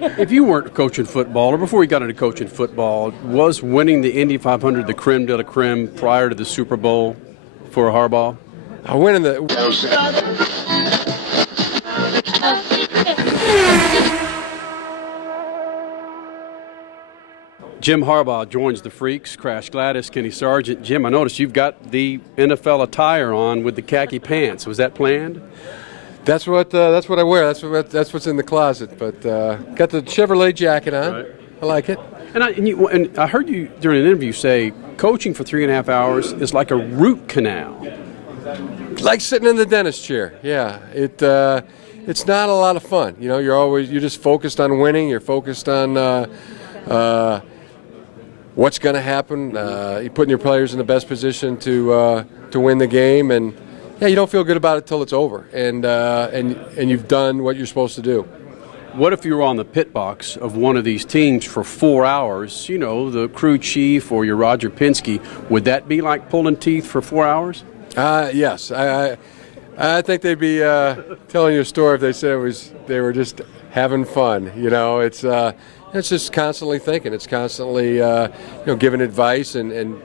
If you weren't coaching football, or before you got into coaching football, was winning the Indy 500 the creme de la creme prior to the Super Bowl for Harbaugh? Winning the... Jim Harbaugh joins the Freaks. Crash Gladys, Kenny Sargent. Jim, I noticed you've got the NFL attire on with the khaki pants. Was that planned? That's what I wear. That's what's in the closet. But got the Chevrolet jacket on. Right. I like it. And I heard you during an interview say coaching for 3.5 hours is like a root canal. Like sitting in the dentist chair. Yeah. It's not a lot of fun. You know, you're just focused on winning. You're focused on what's going to happen. You're putting your players in the best position to win the game, and yeah, you don't feel good about it till it's over, and you've done what you're supposed to do. What if you were on the pit box of one of these teams for 4 hours? You know, the crew chief or your Roger Penske. Would that be like pulling teeth for 4 hours? Yes, I think they'd be telling you a story if they said they were just having fun. You know, it's just constantly thinking. It's constantly giving advice and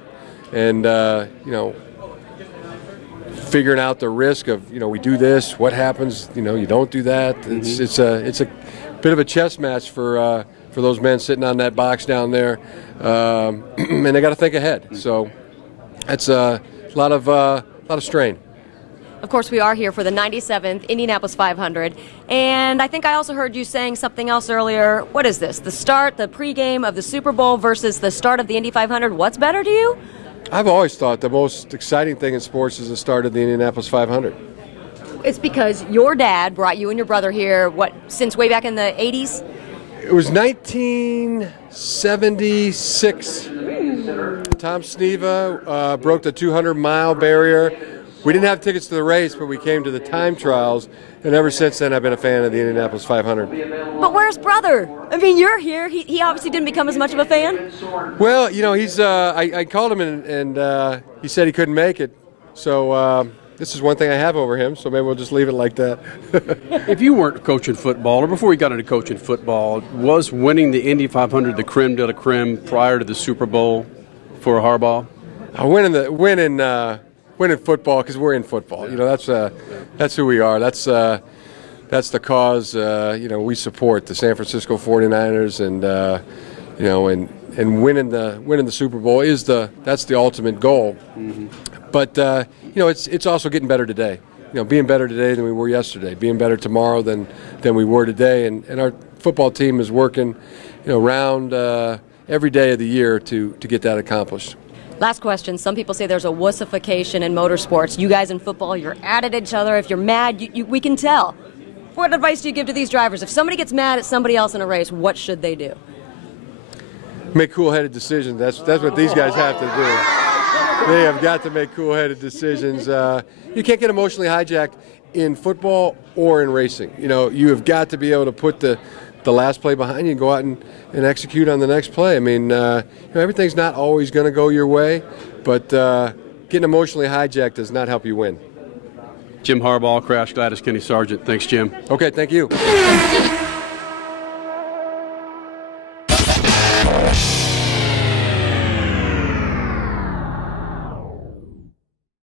figuring out the risk of we do this. What happens? You don't do that. Mm-hmm. It's a bit of a chess match for those men sitting on that box down there, and they got to think ahead. Mm-hmm. So it's a lot of strain. Of course, we are here for the 97th Indianapolis 500, and I think I also heard you saying something else earlier. What is this? The pregame of the Super Bowl versus the start of the Indy 500? What's better to you? I've always thought the most exciting thing in sports is the start of the Indianapolis 500. It's because your dad brought you and your brother here, since way back in the 80s? It was 1976. Tom Sneva broke the 200-mile barrier. We didn't have tickets to the race, but we came to the time trials, and ever since then I've been a fan of the Indianapolis 500. But where's brother? I mean, you're here. He obviously didn't become as much of a fan. Well, he's. I called him and he said he couldn't make it. So this is one thing I have over him. So maybe we'll just leave it like that. If you weren't coaching football, or before you got into coaching football, was winning the Indy 500 the creme de la creme prior to the Super Bowl for Harbaugh? Winning football, because we're in football. That's who we are. That's the cause. We support the San Francisco 49ers, and winning the Super Bowl that's the ultimate goal. Mm-hmm. But it's also getting better today. Being better today than we were yesterday. Being better tomorrow than we were today. And our football team is working, around every day of the year to get that accomplished. Last question. Some people say there's a wussification in motorsports. You guys in football, you're at each other. If you're mad, we can tell. What advice do you give to these drivers? If somebody gets mad at somebody else in a race, what should they do? Make cool-headed decisions. That's what these guys have to do. They have got to make cool-headed decisions. You can't get emotionally hijacked in football or in racing. You have got to be able to put the last play behind you and go out and execute on the next play. I mean, everything's not always going to go your way, but getting emotionally hijacked does not help you win. Jim Harbaugh, Crash Gladys, Kenny Sargent. Thanks, Jim. Okay, thank you.